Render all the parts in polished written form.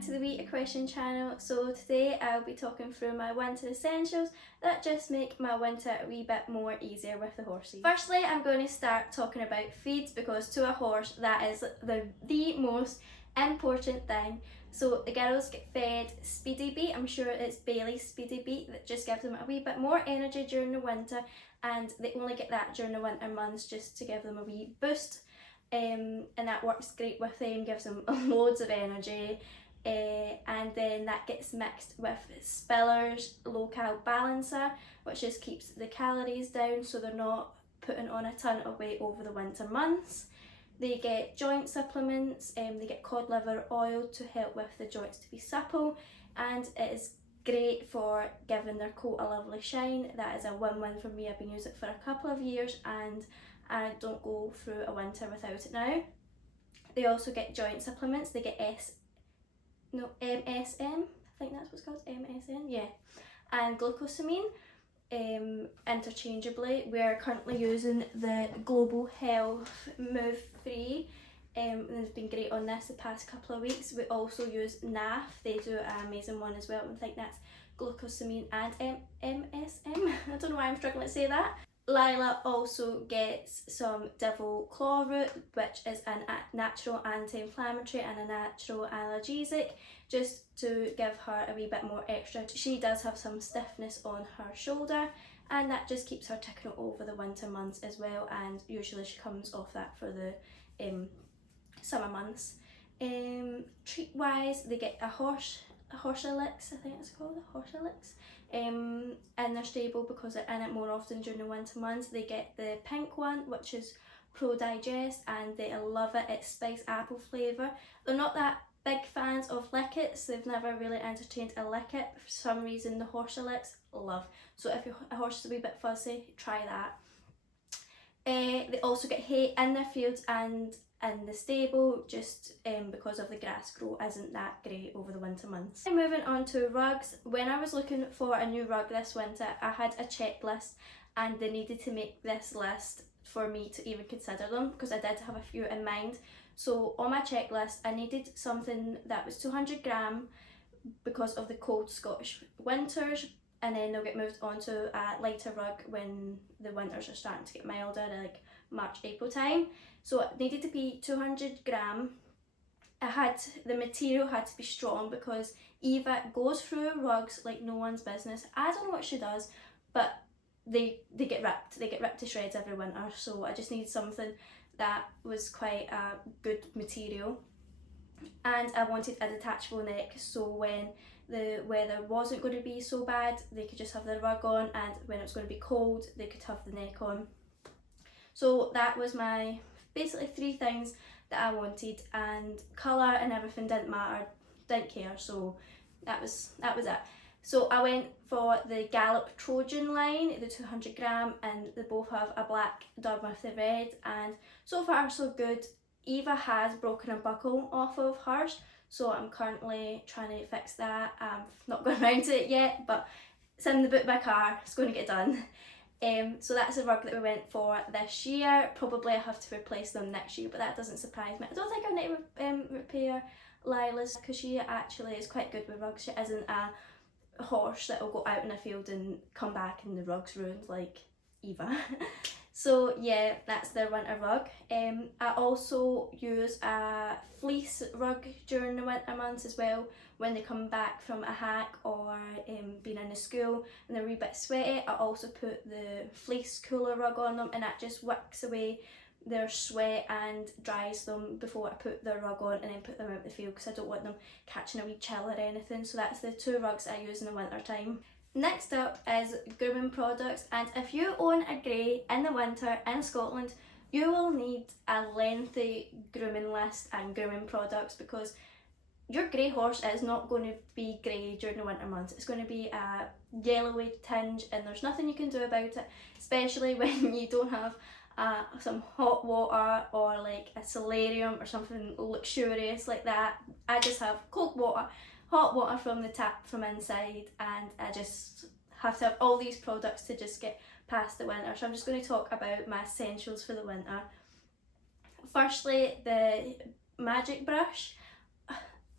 back to the Wee Equestrian channel. So today I'll be talking through my winter essentials that just make my winter a wee bit more easier with the horses. Firstly, I'm going to start talking about feeds because to a horse that is the most important thing. So the girls get fed Speedy Beet. I'm sure it's Bailey's Speedy Beet that just gives them a wee bit more energy during the winter, and they only get that during the winter months just to give them a wee boost. And that works great with them, gives them loads of energy, and then that gets mixed with Spiller's Low Cal Balancer, which just keeps the calories down so they're not putting on a ton of weight over the winter months. They get joint supplements, they get cod liver oil to help with the joints to be supple, and it is great for giving their coat a lovely shine. That is a win-win for me. I've been using it for a couple of years and I don't go through a winter without it now. They also get joint supplements. They get MSM, I think that's what's called, MSM, yeah, and glucosamine interchangeably. We are currently using the Global Health Move Free, and they've been great on this the past couple of weeks. We also use NAF, they do an amazing one as well. I think that's glucosamine and MSM. I don't know why I'm struggling to say that. Lila also gets some devil claw root, which is a natural anti-inflammatory and a natural analgesic, just to give her a wee bit more extra. She does have some stiffness on her shoulder, and that just keeps her ticking over the winter months as well, and usually she comes off that for the summer months. Treat wise, they get a Horsalix, I think it's called, a Horsalix, in their stable because they're in it more often during the winter months. They get the pink one, which is Pro Digest, and they love it. It's spiced apple flavour. They're not that big fans of Lickets. They've never really entertained a Licket. For some reason the Horsalix, love. So if your horse is a wee bit fuzzy, try that. They also get hay in their fields and in the stable, just because of the grass grow isn't that great over the winter months. And moving on to rugs, when I was looking for a new rug this winter, I had a checklist and they needed to make this list for me to even consider them because I did have a few in mind. So on my checklist I needed something that was 200 gram because of the cold Scottish winters, and then they'll get moved on to a lighter rug when the winters are starting to get milder, like March, April time. So it needed to be 200 gram. The material had to be strong because Eva goes through rugs like no one's business. I don't know what she does, but they get ripped. They get ripped to shreds every winter. So I just needed something that was quite a good material. And I wanted a detachable neck, so when the weather wasn't going to be so bad, they could just have the rug on, and when it was going to be cold, they could have the neck on. So that was my basically three things that I wanted, and colour and everything didn't matter, didn't care, so that was it. So I went for the Gallop Trojan line, the 200 gram, and they both have a black dub with the red, and so far so good. Eva has broken a buckle off of hers, so I'm currently trying to fix that. I've not gone around to it yet, but it's in the boot of my car, it's going to get done. So that's a rug that we went for this year. Probably I have to replace them next year, but that doesn't surprise me. I don't think I need to repair Lila's because she actually is quite good with rugs. She isn't a horse that will go out in a field and come back and the rug's ruined like Eva. So yeah, that's their winter rug. I also use a fleece rug during the winter months as well, when they come back from a hack or being in the school and they're a wee bit sweaty. I also put the fleece cooler rug on them, and that just wicks away their sweat and dries them before I put the rug on and then put them out in the field, because I don't want them catching a wee chill or anything. So that's the two rugs I use in the winter time. Next up is grooming products, and if you own a grey in the winter in Scotland, you will need a lengthy grooming list and grooming products, because your grey horse is not going to be grey during the winter months. It's going to be a yellowy tinge, and there's nothing you can do about it, especially when you don't have some hot water or like a solarium or something luxurious like that. I just have cold water, hot water from the tap from inside, and I just have to have all these products to just get past the winter. So I'm just going to talk about my essentials for the winter. Firstly, the magic brush.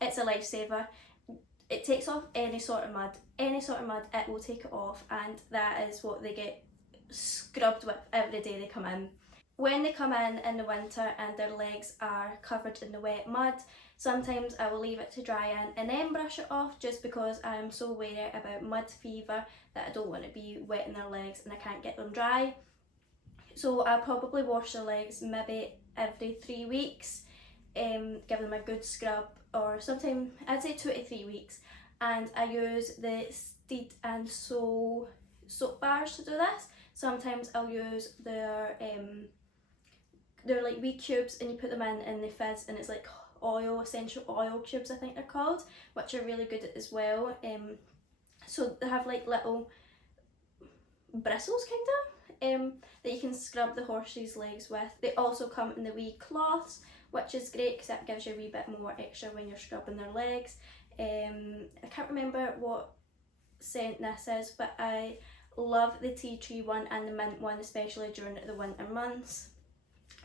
It's a lifesaver. It takes off any sort of mud, it will take it off, and that is what they get scrubbed with every day they come in. When they come in the winter and their legs are covered in the wet mud, sometimes I will leave it to dry in and then brush it off, just because I am so wary about mud fever that I don't want to be wetting their legs and I can't get them dry. So I'll probably wash their legs maybe every 3 weeks, give them a good scrub, or sometime I'd say 2 to 3 weeks, and I use the Steed and Soul soap bars to do this. Sometimes I'll use their they're like wee cubes, and you put them in and they fizz, and it's like essential oil cubes I think they're called, which are really good as well. So they have like little bristles kind of that you can scrub the horse's legs with. They also come in the wee cloths, which is great because that gives you a wee bit more extra when you're scrubbing their legs. I can't remember what scent this is, but I love the tea tree one and the mint one, especially during the winter months,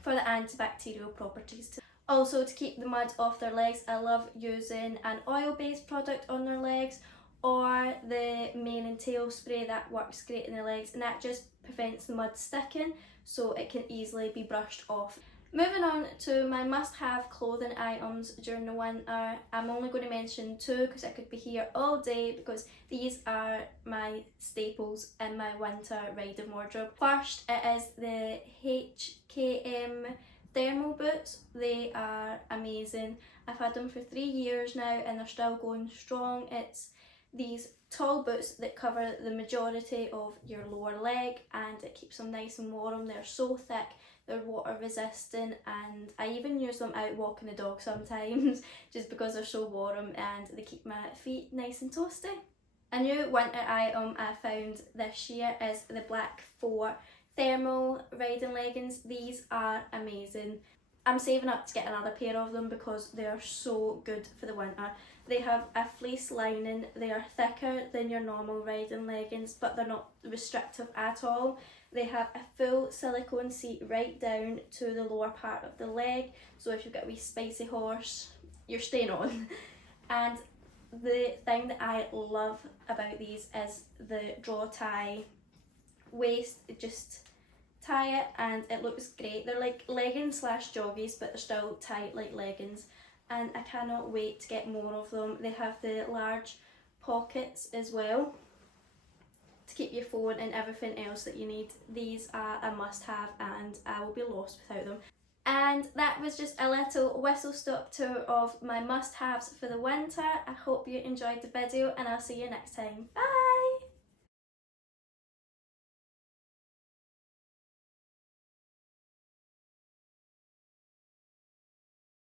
for the antibacterial properties. Also, to keep the mud off their legs, I love using an oil-based product on their legs, or the mane and tail spray. That works great in the legs, and that just prevents the mud sticking, so it can easily be brushed off. Moving on to my must-have clothing items during the winter, I'm only going to mention 2 because I could be here all day, because these are my staples in my winter riding wardrobe. First, it is the HKM thermal boots. They are amazing. I've had them for 3 years now and they're still going strong. It's these tall boots that cover the majority of your lower leg, and it keeps them nice and warm. They're so thick, they're water resistant, and I even use them out walking the dog sometimes just because they're so warm and they keep my feet nice and toasty. A new winter item I found this year is the Black 4 thermal riding leggings. These are amazing. I'm saving up to get another pair of them because they are so good for the winter. They have a fleece lining, they are thicker than your normal riding leggings, but they're not restrictive at all. They have a full silicone seat right down to the lower part of the leg, so if you've got a wee spicy horse, you're staying on. And the thing that I love about these is the draw tie waist. Just tie it and it looks great. They're like leggings slash joggies, but they're still tight like leggings, and I cannot wait to get more of them. They have the large pockets as well to keep your phone and everything else that you need. These are a must have and I will be lost without them. And that was just a little whistle stop tour of my must haves for the winter. I hope you enjoyed the video and I'll see you next time. Bye!